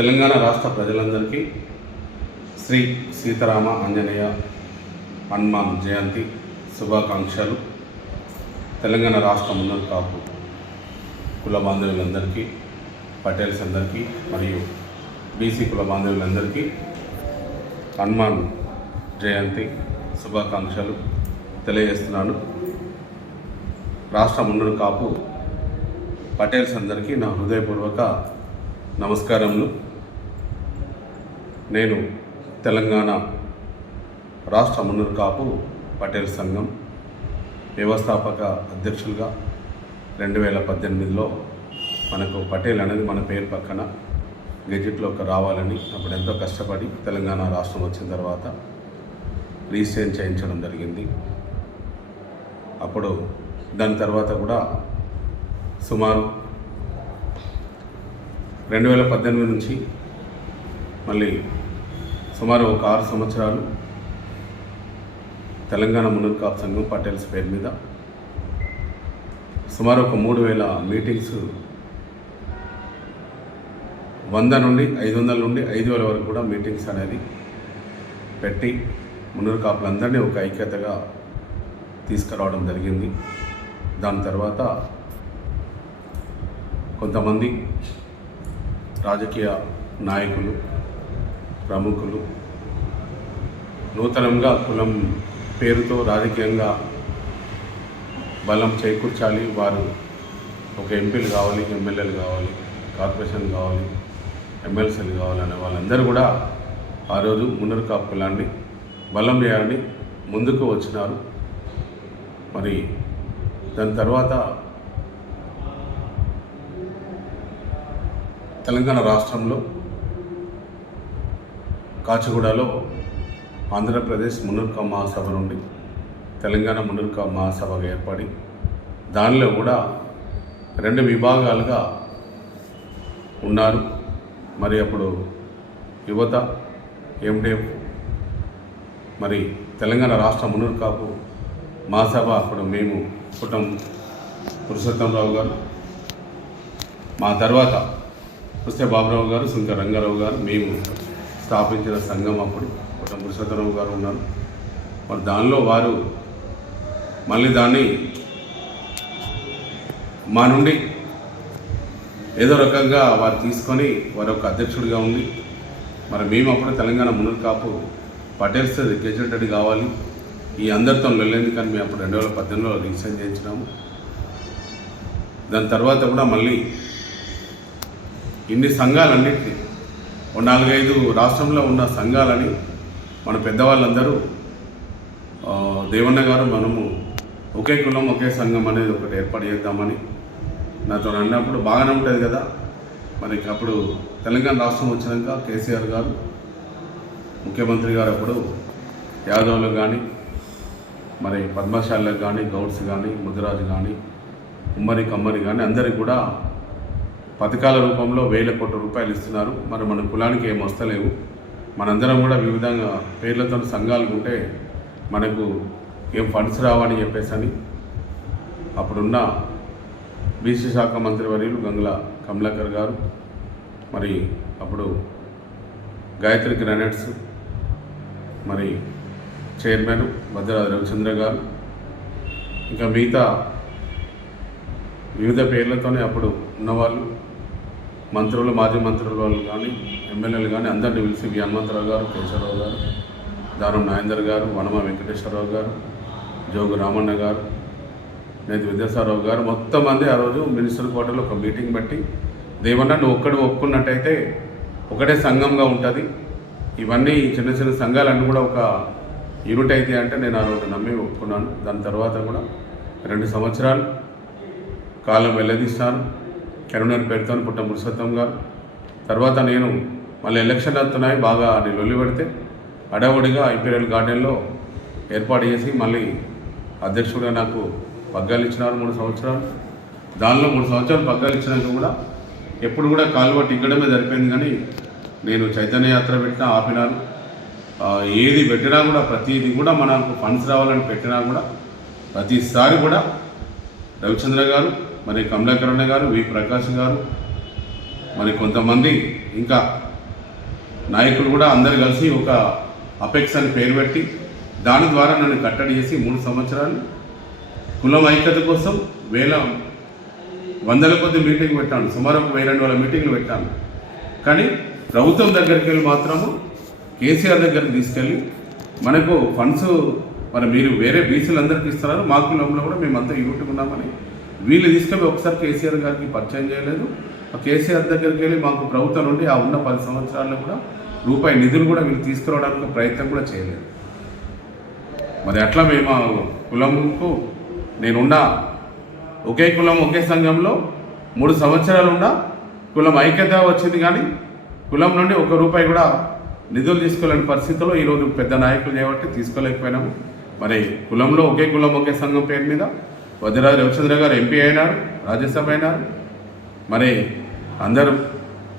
తెలంగాణ రాష్ట్ర ప్రజలందరికీ శ్రీ సీతారామ ఆంజనేయ హనుమాన్ జయంతి శుభాకాంక్షలు. తెలంగాణ రాష్ట్ర మున్నూరు కాపు కుల బాంధవులందరికీ, పటేల్స్ అందరికీ మరియు బీసీ కుల బాంధవులందరికీ హనుమాన్ జయంతి శుభాకాంక్షలు తెలియజేస్తున్నాను. రాష్ట్ర మున్నూరు కాపు పటేల్స్ అందరికీ నా హృదయపూర్వక నమస్కారములు. నేను తెలంగాణ రాష్ట్ర మున్నూరు కాపు పటేల్ సంఘం వ్యవస్థాపక అధ్యక్షులుగా 2018లో మనకు పటేల్ అనేది మన పేరు పక్కన గెజిట్లోకి రావాలని అప్పుడు ఎంతో కష్టపడి తెలంగాణ రాష్ట్రం వచ్చిన తర్వాత రిజిస్ట్రేషన్ చేయించడం జరిగింది. అప్పుడు దాని తర్వాత కూడా సుమారు 2018 నుంచి మళ్ళీ సుమారు ఒక 6 సంవత్సరాలు తెలంగాణ మున్నూరు కాపు సంఘం పటేల్స్ పేరు మీద సుమారు ఒక 3000 మీటింగ్స్, 100 నుండి 500 నుండి 5000 వరకు కూడా మీటింగ్స్ అనేది పెట్టి మున్నూరు కాపులందరినీ ఒక ఐక్యతగా తీసుకురావడం జరిగింది. దాని తర్వాత కొంతమంది రాజకీయ నాయకులు, ప్రముఖులు నూతనంగా కులం పేరుతో రాజకీయంగా బలం చేకూర్చాలి, వారు ఒక ఎంపీలు కావాలి, ఎమ్మెల్యేలు కావాలి, కార్పొరేషన్ కావాలి, ఎమ్మెల్సీలు కావాలనే వాళ్ళందరూ కూడా ఆ రోజు మున్నూరు కాపు కులాన్ని బలం చేయాలని ముందుకు వచ్చినారు. మరి దాని తర్వాత తెలంగాణ రాష్ట్రంలో కాచిగూడలో ఆంధ్రప్రదేశ్ మున్నూరు కాపు మహాసభ నుండి తెలంగాణ మున్నూరు కాపు మహాసభగా ఏర్పడి దానిలో కూడా 2 విభాగాలుగా ఉన్నారు. మరి అప్పుడు యువత ఎండిఎఫ్, మరి తెలంగాణ రాష్ట్ర మున్నూరు కాపు మహాసభ అప్పుడు మేము పుట్టం పురుషోత్తమరావు గారు, మా తర్వాత పుస్తే బాబురావు గారు, సుంక రంగారావు గారు, మేము స్థాపించిన సంఘం అప్పుడు పుట్టం పురుషోత్తమరావు గారు ఉన్నారు. మరి దానిలో వారు మళ్ళీ దాన్ని మా నుండి ఏదో రకంగా వారు తీసుకొని వారు ఒక అధ్యక్షుడిగా ఉంది. మరి మేము అప్పుడు తెలంగాణ మున్నూరు కాపు పటేల్స్ గెజెటెడ్ కావాలి, ఈ అందరితో వెళ్ళేందుకు కానీ మేము అప్పుడు 2018లో రిజిస్ట్రేషన్ చేయించినాము. దాని తర్వాత కూడా మళ్ళీ ఇన్ని సంఘాలన్నింటినీ 4-5 రాష్ట్రంలో ఉన్న సంఘాలని మన పెద్దవాళ్ళందరూ దేవన్న గారు మనము ఒకే కులం ఒకే సంఘం అనేది ఒకటి ఏర్పాటు చేద్దామని నాతో అన్నప్పుడు బాగానే ఉంటుంది కదా. మరి అప్పుడు తెలంగాణ రాష్ట్రం వచ్చినాక కేసీఆర్ గారు ముఖ్యమంత్రి గారు అప్పుడు యాదవ్లు కానీ, మరి పద్మశాలకు కానీ, గౌడ్స్ కానీ, ముదిరాజు కానీ, ఉమ్మరి కమ్మరి కానీ అందరికి కూడా పథకాల రూపంలో 1000 కోట్ల రూపాయలు ఇస్తున్నారు. మరి మన కులానికి ఏం వస్తలేవు, మనందరం కూడా వివిధ పేర్లతో సంఘాలు ఉంటే మనకు ఏం ఫండ్స్ రావని చెప్పేసి అని అప్పుడున్న బీసీ శాఖ మంత్రివర్యులు గంగుల కమలాకర్ గారు, మరి అప్పుడు గాయత్రి గ్రానైట్స్ మరి చైర్మన్ భద్రాద్రి రవిచంద్ర గారు, ఇంకా మిగతా వివిధ పేర్లతోనే అప్పుడు ఉన్నవాళ్ళు, మంత్రులు, మాజీ మంత్రుల వాళ్ళు కానీ, ఎమ్మెల్యేలు కానీ అందరినీ పిలిచి వి హనుమంతరావు గారు, కేశవరావు గారు, దానం నాగేందర్ గారు, వనమ వెంకటేశ్వరరావు గారు, జోగు రామన్న గారు, నేతి విద్యాసారావు గారు, మొత్తం మంది ఆ రోజు మినిస్టర్ క్వార్టర్లో ఒక మీటింగ్ పెట్టి దేవన్నా నువ్వు ఒక్కడు ఒప్పుకున్నట్టయితే ఒకటే సంఘంగా ఉంటుంది, ఇవన్నీ చిన్న చిన్న సంఘాలన్నీ కూడా ఒక యూనిట్ అయితే అంటే నేను ఆ రోజు నమ్మి ఒప్పుకున్నాను. దాని తర్వాత కూడా 2 సంవత్సరాలు కాలం వెళ్ళదీస్తాను. కరీంనగర్ పేరుతో పుట్టం పురుషోత్తం గారు, తర్వాత నేను మళ్ళీ ఎలక్షన్ వస్తున్నాయి బాగా నేను లొల్లి పెడితే అడవుడిగా ఇంపీరియల్ గార్డెన్లో ఏర్పాటు చేసి మళ్ళీ అధ్యక్షుడిగా నాకు పగ్గాలు ఇచ్చినారు 3 సంవత్సరాలు. దానిలో 3 సంవత్సరాలు పగ్గాలు ఇచ్చినాక కూడా ఎప్పుడు కూడా కాలువట్టి ఇక్కడమే సరిపోయింది, కానీ నేను చైతన్య యాత్ర పెట్టినా ఆపినాను. ఏది పెట్టినా కూడా ప్రతిదీ కూడా మనకు ఫండ్స్ రావాలని పెట్టినా కూడా ప్రతిసారి కూడా రవిచంద్ర గారు, మరి కమలాకరణ గారు, వి ప్రకాష్ గారు, మరి కొంతమంది ఇంకా నాయకులు కూడా అందరు కలిసి ఒక అపెక్స్ అని పేరు పెట్టి దాని ద్వారా నన్ను కట్టడి చేసి 3 సంవత్సరాలు కులం ఐక్యత కోసం వందల కొద్ది మీటింగ్ పెట్టాను, సుమారు 1200 మీటింగ్లు పెట్టాను. కానీ ప్రభుత్వం దగ్గరికి వెళ్ళి మాత్రము కేసీఆర్ దగ్గరికి తీసుకెళ్ళి మనకు ఫండ్స్ మరి మీరు వేరే బీసీలందరికీ ఇస్తున్నారు, మా కులంలో కూడా మేమంతా ఇవ్వట్టుకున్నామని వీళ్ళు తీసుకెళ్ళి ఒకసారి కేసీఆర్ గారికి పరిచయం చేయలేదు. ఆ కేసీఆర్ దగ్గరికి వెళ్ళి మాకు ప్రభుత్వం నుండి ఆ ఉన్న 10 సంవత్సరాల్లో కూడా రూపాయి నిధులు కూడా వీళ్ళు తీసుకురావడానికి ప్రయత్నం కూడా చేయలేదు. మరి అట్లా మేము కులంకు నేనున్న ఒకే కులం ఒకే సంఘంలో 3 సంవత్సరాలు ఉన్న కులం ఐక్యత వచ్చింది, కానీ కులం నుండి 1 రూపాయి కూడా నిధులు తీసుకోలేని పరిస్థితుల్లో ఈరోజు పెద్ద నాయకులు చేయబట్టి తీసుకోలేకపోయినాము. మరి కులంలో ఒకే కులం ఒకే సంఘం పేరు మీద వజ్రరాజు రవిచంద్ర గారు ఎంపీ అయినారు, రాజ్యసభ అయినారు, మరి అందరూ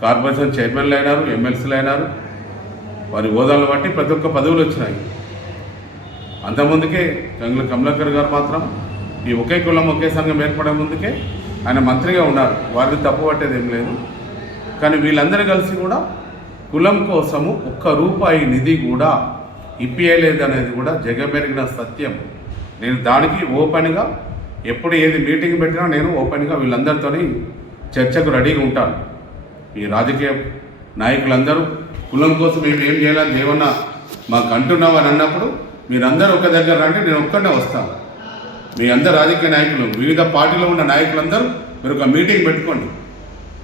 కార్పొరేషన్ చైర్మన్లు అయినారు, ఎమ్మెల్సీలు అయినారు. వారి హోదాలను బట్టి ప్రతి ఒక్క పదవులు వచ్చినాయి. అంతకుముందుకే కమలాకర్ గారు మాత్రం ఈ ఒకే కులం ఒకే సంఘం ఏర్పడే ముందుకే ఆయన మంత్రిగా ఉన్నారు, వారిని తప్పు పట్టేది ఏం లేదు. కానీ వీళ్ళందరూ కలిసి కూడా కులం కోసము 1 రూపాయి నిధి కూడా ఇప్పియలేదు అనేది కూడా జగమెరిగిన సత్యం. నేను దానికి ఓపెన్గా ఎప్పుడు ఏది మీటింగ్ పెట్టినా నేను ఓపెన్గా వీళ్ళందరితో చర్చకు రెడీగా ఉంటాను. ఈ రాజకీయ నాయకులందరూ కులం కోసం మేము ఏం చేయాలని ఏమన్నా మాకు అంటున్నామని అన్నప్పుడు మీరందరూ ఒక దగ్గర రండి, నేను ఒక్కడే వస్తాను. మీ అందరు రాజకీయ నాయకులు వివిధ పార్టీలో ఉన్న నాయకులందరూ మీరు ఒక మీటింగ్ పెట్టుకోండి.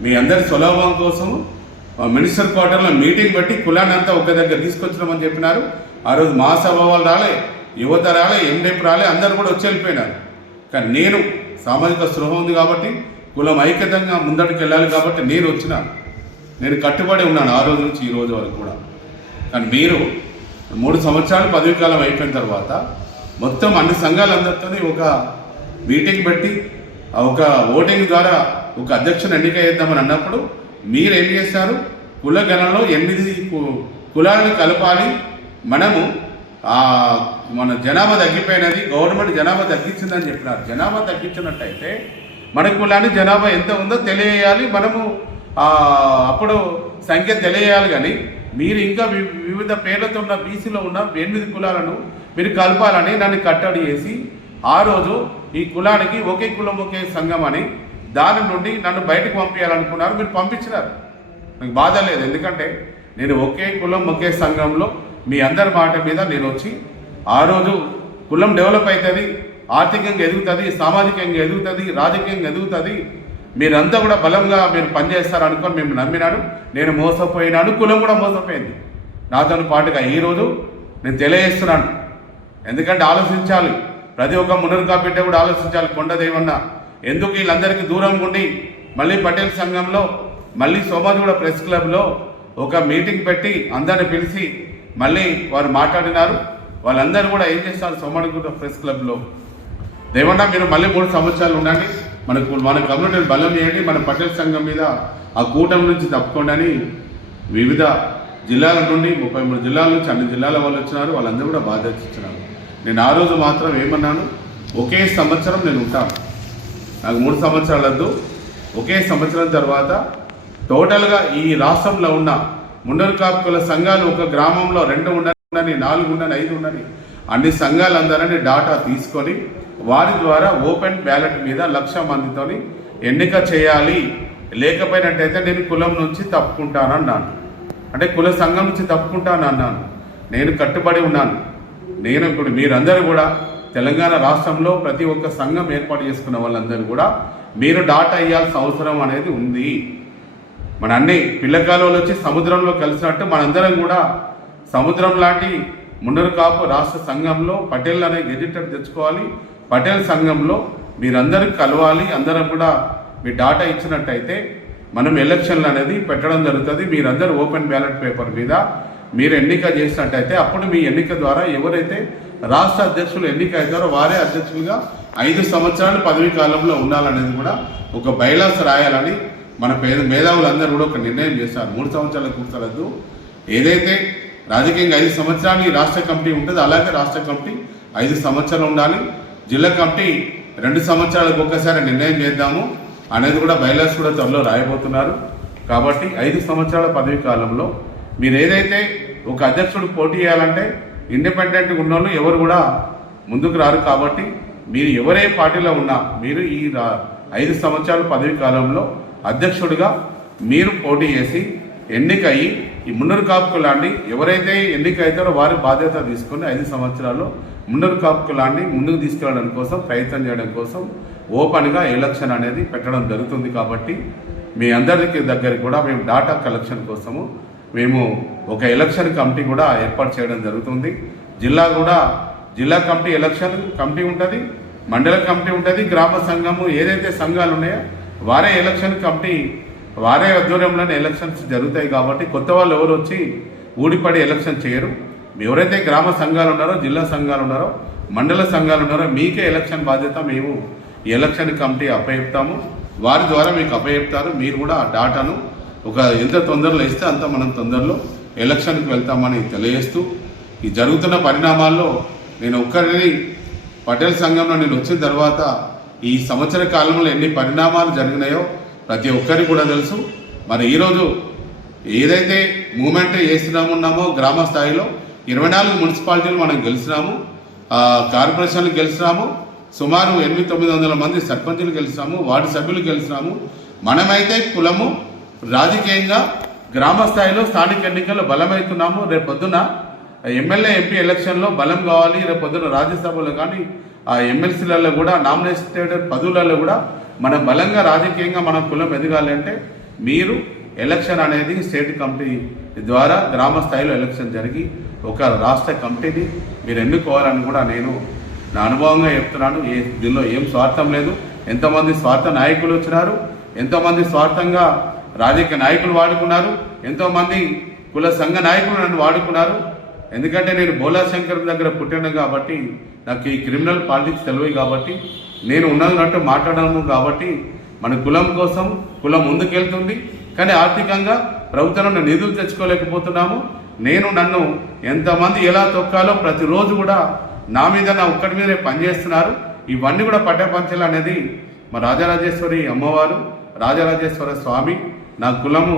మీ అందరి సులభం కోసము మినిస్టర్ క్వార్టర్లో మీటింగ్ పెట్టి కులాన్ని అంతా ఒక దగ్గర తీసుకొచ్చినామని చెప్పినారు. ఆ రోజు మా సభ వాళ్ళు రాలే, యువత రాలే, ఎండెప్ రాలే, అందరూ కూడా వచ్చి వెళ్ళిపోయినారు. కానీ నేను సామాజిక స్పృహ ఉంది కాబట్టి కులం ఐక్యతంగా ముందడికి వెళ్ళాలి కాబట్టి నేను వచ్చినాను. నేను కట్టుబడి ఉన్నాను ఆ రోజు నుంచి ఈ రోజు వరకు కూడా. కానీ మీరు 3 సంవత్సరాలు పదవి కాలం అయిపోయిన తర్వాత మొత్తం అన్ని సంఘాలందరితో ఒక మీటింగ్ పెట్టి ఒక ఓటింగ్ ద్వారా ఒక అధ్యక్షుని ఎన్నిక చేద్దామని అన్నప్పుడు మీరేం చేశారు? కులగణంలో 8 కులాలను కలపాలి, మనము మన జనాభా తగ్గిపోయినది, గవర్నమెంట్ జనాభా తగ్గించిందని చెప్పినారు. జనాభా తగ్గించినట్టయితే మన కులాన్ని జనాభా ఎంత ఉందో తెలియజేయాలి, మనము అప్పుడు సంఖ్య తెలియజేయాలి. కానీ మీరు ఇంకా వివిధ పేర్లతో ఉన్న బీసీలో ఉన్న 8 కులాలను మీరు కలపాలని నన్ను కట్టడి చేసి ఆ రోజు ఈ కులానికి ఒకే కులం ఒకే సంఘం అని దాని నుండి నన్ను బయటకు పంపించాలనుకున్నారు. మీరు పంపించినారు, నాకు బాధ లేదు. ఎందుకంటే నేను ఒకే కులం ఒకే సంఘంలో మీ అందరి మాట మీద నేను వచ్చి ఆ రోజు కులం డెవలప్ అవుతుంది, ఆర్థికంగా ఎదుగుతుంది, సామాజికంగా ఎదుగుతుంది, రాజకీయంగా ఎదుగుతుంది, మీరంతా కూడా బలంగా మీరు పనిచేస్తారు అనుకొని మేము నమ్మినాను. నేను మోసపోయినాను, కులం కూడా మోసపోయింది నాతో పాటుగా. ఈరోజు నేను తెలియజేస్తున్నాను, ఎందుకంటే ఆలోచించాలి, ప్రతి ఒక్క మునర్కా బిడ్డ కూడా ఆలోచించాలి. కొండదేవన్న ఎందుకు వీళ్ళందరికీ దూరంగా ఉండి మళ్ళీ పటేల్ సంఘంలో మళ్ళీ సోమాజిగూడ ప్రెస్ క్లబ్లో ఒక మీటింగ్ పెట్టి అందరిని పిలిచి మళ్ళీ వారు మాట్లాడినారు. వాళ్ళందరూ కూడా ఏం చేస్తారు? సోమాజిగూడ ప్రెస్ క్లబ్లో దేవన్న మీరు మళ్ళీ 3 సంవత్సరాలు ఉండండి, మన కమ్యూనిటీని బలం చేయండి, మన పటేల్ సంఘం మీద ఆ కూటమి నుంచి తప్పుకోండి అని వివిధ జిల్లాల నుండి 33 జిల్లాల నుంచి అన్ని జిల్లాల వాళ్ళు వచ్చినారు. వాళ్ళందరూ కూడా బాధ్యత ఇచ్చినారు. నేను ఆ రోజు మాత్రం ఏమన్నాను, ఒకే సంవత్సరం నేను ఉంటాను, నాకు 3 సంవత్సరాలు వద్దు. ఒకే సంవత్సరం తర్వాత టోటల్గా ఈ రాష్ట్రంలో ఉన్న మున్నూరు కాపుల సంఘాలు ఒక గ్రామంలో 2 ఉండని, 4 ఉండని, 5 ఉండని అన్ని సంఘాలందరినీ డాటా తీసుకొని వారి ద్వారా ఓపెన్ బ్యాలెట్ మీద 1,00,000 మందితో ఎన్నిక చేయాలి. లేకపోయినట్టయితే నేను కులం నుంచి తప్పుకుంటానన్నాను, అంటే కుల సంఘం నుంచి తప్పుకుంటానన్నాను. నేను కట్టుబడి ఉన్నాను. నేను ఇప్పుడు మీరందరూ కూడా తెలంగాణ రాష్ట్రంలో ప్రతి ఒక్క సంఘం ఏర్పాటు చేసుకున్న వాళ్ళందరూ కూడా మీరు డాటా ఇవ్వాల్సిన అవసరం అనేది ఉంది. మన అన్ని పిల్లకాలలో వచ్చి సముద్రంలో కలిసినట్టు మనందరం కూడా సముద్రం లాంటి మున్నూరు కాపు రాష్ట్ర సంఘంలో పటేల్ అనే ఎడిటర్ తెచ్చుకోవాలి. పటేల్ సంఘంలో మీరందరూ కలవాలి. అందరం కూడా మీ డాటా ఇచ్చినట్టయితే మనం ఎలక్షన్లు అనేది పెట్టడం జరుగుతుంది. మీరందరూ ఓపెన్ బ్యాలెట్ పేపర్ మీద మీరు ఎన్నిక చేసినట్టయితే అప్పుడు మీ ఎన్నిక ద్వారా ఎవరైతే రాష్ట్ర అధ్యక్షులు ఎన్నిక అవుతారో వారే అధ్యక్షులుగా 5 సంవత్సరాలు పదవీ కాలంలో ఉండాలనేది కూడా ఒక బైలాస్ రాయాలని మన మేధావులందరూ కూడా ఒక నిర్ణయం చేశారు. 3 సంవత్సరాలు కూర్చోవద్దు. ఏదైతే రాజకీయంగా 5 సంవత్సరాలు ఈ రాష్ట్ర కమిటీ ఉంటుందో అలాగే రాష్ట్ర కమిటీ 5 సంవత్సరాలు ఉండాలి. జిల్లా కమిటీ 2 సంవత్సరాలకు ఒక్కసారి నిర్ణయం చేద్దాము అనేది కూడా బైలాస్ కూడా త్వరలో రాయబోతున్నారు. కాబట్టి 5 సంవత్సరాల పదవీ కాలంలో మీరు ఏదైతే ఒక అధ్యక్షుడు పోటీ చేయాలంటే ఇండిపెండెంట్గా ఉన్నోళ్ళు ఎవరు కూడా ముందుకు రారు. కాబట్టి మీరు ఎవరే పార్టీలో ఉన్నా మీరు ఈ 5 సంవత్సరాల పదవి కాలంలో అధ్యక్షుడిగా మీరు పోటీ చేసి ఎన్నికయ్యి ఈ మున్నూరు కాపు కులాన్ని ఎవరైతే ఎన్నిక అవుతారో వారి బాధ్యత తీసుకొని 5 సంవత్సరాల్లో మున్నూరు కాపు కులాన్ని ముందుకు తీసుకెళ్ళడం కోసం ప్రయత్నం చేయడం కోసం ఓపెన్గా ఎలక్షన్ అనేది పెట్టడం జరుగుతుంది. కాబట్టి మీ అందరికి దగ్గరికి కూడా మేము డాటా కలెక్షన్ కోసము మేము ఒక ఎలక్షన్ కమిటీ కూడా ఏర్పాటు చేయడం జరుగుతుంది. జిల్లా కమిటీ ఎలక్షన్ కమిటీ ఉంటుంది, మండల కమిటీ ఉంటుంది, గ్రామ సంఘము ఏదైతే సంఘాలు ఉన్నాయో వారే ఎలక్షన్ కమిటీ వారే ఆధ్వర్యంలోనే ఎలక్షన్స్ జరుగుతాయి. కాబట్టి కొత్త వాళ్ళు ఎవరు వచ్చి ఊడిపడి ఎలక్షన్ చేయరు. ఎవరైతే గ్రామ సంఘాలు ఉన్నారో, జిల్లా సంఘాలు ఉన్నారో, మండల సంఘాలు ఉన్నారో మీకే ఎలక్షన్ బాధ్యత మేము ఈ ఎలక్షన్ కమిటీ అప్పచెప్తాము. వారి ద్వారా మీకు అప్పచెప్తారు. మీరు కూడా ఆ డాటాను ఎంత తొందరలో ఇస్తే అంత మనం తొందరలో ఎలక్షన్కి వెళ్తామని తెలియజేస్తూ ఈ జరుగుతున్న పరిణామాల్లో నేను ఒక్కరిని పటేల్ సంఘంలో నేను వచ్చిన తర్వాత ఈ సంవత్సర కాలంలో ఎన్ని పరిణామాలు జరిగినాయో ప్రతి ఒక్కరికి కూడా తెలుసు. మరి ఈరోజు ఏదైతే మూమెంట్ చేస్తున్నామో గ్రామ స్థాయిలో 24 మున్సిపాలిటీలు మనం గెలిచినాము, కార్పొరేషన్లు గెలిచినాము, సుమారు 800-900 మంది సర్పంచులు గెలిచినాము, వార్డు సభ్యులు గెలిచినాము. మనమైతే కులము రాజకీయంగా గ్రామ స్థాయిలో స్థానిక ఎన్నికల్లో బలమవుతున్నాము. రేపొద్దున ఎమ్మెల్యే ఎంపీ ఎలక్షన్లో బలం కావాలి. రేపొద్దున రాజ్యసభలో కానీ ఆ ఎమ్మెల్సీలలో కూడా నామినేటెడ్ పదవులలో కూడా మనం బలంగా రాజకీయంగా మన కులం ఎదగాలి అంటే మీరు ఎలక్షన్ అనేది స్టేట్ కమిటీ ద్వారా గ్రామ స్థాయిలో ఎలక్షన్ జరిగి ఒక రాష్ట్ర కమిటీని మీరు ఎన్నుకోవాలని కూడా నేను నా అనుభవంగా చెప్తున్నాను. దీనిలో ఏం స్వార్థం లేదు. ఎంతోమంది స్వార్థ నాయకులు వచ్చినారు, ఎంతోమంది స్వార్థంగా రాజకీయ నాయకులు వాడుకున్నారు, ఎంతోమంది కుల సంఘ నాయకులు నన్ను వాడుకున్నారు. ఎందుకంటే నేను బోలాశంకర్ దగ్గర పుట్టాను కాబట్టి నాకు ఈ క్రిమినల్ పాలిటిక్స్ తెలియదు. కాబట్టి నేను ఉన్నట్టు మాట్లాడము. కాబట్టి మన కులం కోసం కులం ముందుకెళ్తుంది, కానీ ఆర్థికంగా ప్రభుత్వంలో నిధులు తెచ్చుకోలేకపోతున్నాము. నన్ను ఎంతమంది ఎలా తొక్కాలో ప్రతిరోజు కూడా నా మీద నా ఒక్కడి మీదే పనిచేస్తున్నారు. ఇవన్నీ కూడా పట్టపంచలు అనేది మా రాజరాజేశ్వరి అమ్మవారు, రాజరాజేశ్వర స్వామి, నా కులము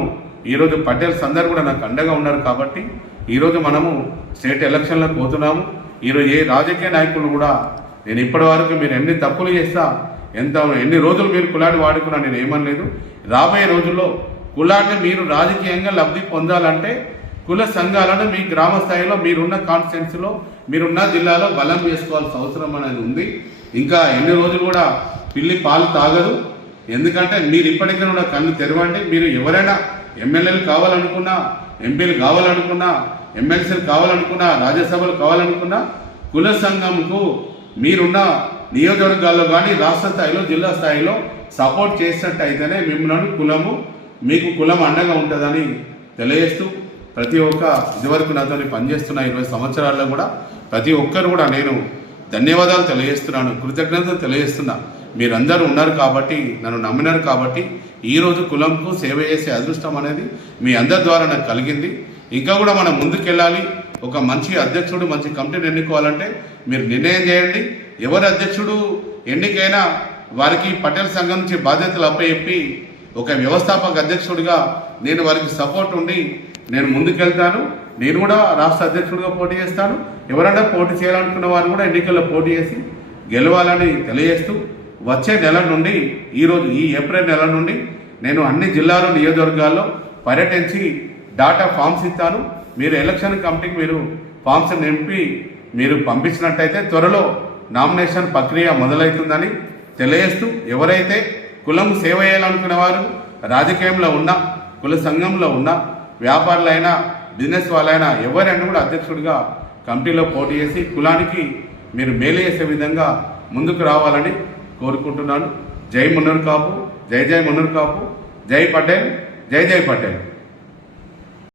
ఈరోజు పటేల్స్ అందరూ కూడా నాకు అండగా ఉన్నారు. కాబట్టి ఈరోజు మనము స్టేట్ ఎలక్షన్లకు పోతున్నాము. ఈరోజు ఏ రాజకీయ నాయకులు కూడా నేను ఇప్పటి వరకు మీరు ఎన్ని తప్పులు చేస్తా ఎన్ని రోజులు మీరు కులాన్ని వాడుకున్నా నేను ఏమనలేదు. రాబోయే రోజుల్లో కులాన్ని మీరు రాజకీయంగా లబ్ధి పొందాలంటే కుల సంఘాలను మీ గ్రామ స్థాయిలో మీరున్న కాన్స్టిట్యున్సీలో మీరున్న జిల్లాలో బలం చేసుకోవాల్సిన అవసరం అనేది ఉంది. ఇంకా ఎన్ని రోజులు కూడా పిల్లి పాలు తాగదు. ఎందుకంటే మీరు ఇప్పటికైనా కూడా కళ్ళు తెరవండి. మీరు ఎవరైనా ఎమ్మెల్యేలు కావాలనుకున్నా, ఎంపీలు కావాలనుకున్నా, ఎమ్మెల్సీలు కావాలనుకున్నా, రాజ్యసభలు కావాలనుకున్నా కుల సంఘంకు మీరున్న నియోజకవర్గాల్లో కానీ రాష్ట్ర స్థాయిలో జిల్లా స్థాయిలో సపోర్ట్ చేసినట్టయితేనే మిమ్మల్ని మీకు కులం అండగా ఉంటుందని తెలియజేస్తూ ప్రతి ఒక్క ఇదివరకు నాతో పనిచేస్తున్న 20 సంవత్సరాల్లో కూడా ప్రతి ఒక్కరు కూడా నేను ధన్యవాదాలు తెలియజేస్తున్నాను, కృతజ్ఞతలు తెలియజేస్తున్నా. మీరందరూ ఉన్నారు కాబట్టి, నన్ను నమ్మినారు కాబట్టి ఈరోజు కులంకు సేవ చేసే అదృష్టం అనేది మీ అందరి ద్వారా నాకు కలిగింది. ఇంకా కూడా మనం ముందుకెళ్ళాలి. ఒక మంచి అధ్యక్షుడు, మంచి కమిటీని ఎన్నుకోవాలంటే మీరు నిర్ణయం చేయండి. ఎవరి అధ్యక్షుడు ఎన్నికైనా వారికి పటేల్ సంఘం నుంచి బాధ్యతలు అప్పచెప్పి ఒక వ్యవస్థాపక అధ్యక్షుడిగా నేను వారికి సపోర్ట్ ఉండి నేను ముందుకెళ్తాను. నేను కూడా రాష్ట్ర అధ్యక్షుడిగా పోటీ చేస్తాను. ఎవరైనా పోటీ చేయాలనుకున్న వారు కూడా ఎన్నికల్లో పోటీ చేసి గెలవాలని తెలియజేస్తూ వచ్చే నెల నుండి ఈ ఏప్రిల్ నెల నుండి నేను అన్ని జిల్లాలు నియోజకవర్గాల్లో పర్యటించి డాటా ఫామ్స్ ఇస్తాను. మీరు ఎలక్షన్ కమిటీకి మీరు ఫామ్స్ నింపి మీరు పంపించినట్టయితే త్వరలో నామినేషన్ ప్రక్రియ మొదలవుతుందని తెలియజేస్తూ ఎవరైతే కులం సేవ చేయాలనుకునే వారు రాజకీయంలో ఉన్న, కుల సంఘంలో ఉన్న, వ్యాపారులైనా, బిజినెస్ వాళ్ళైనా ఎవరైనా కూడా అధ్యక్షుడిగా కమిటీలో పోటీ చేసి కులానికి మీరు మేలు చేసే విధంగా ముందుకు రావాలని కోరుకుంటున్నాను. జై మున్నూరు కాపు, జై జై మున్నూరు కాపు, జై పటేల్, జై జై పటేల్.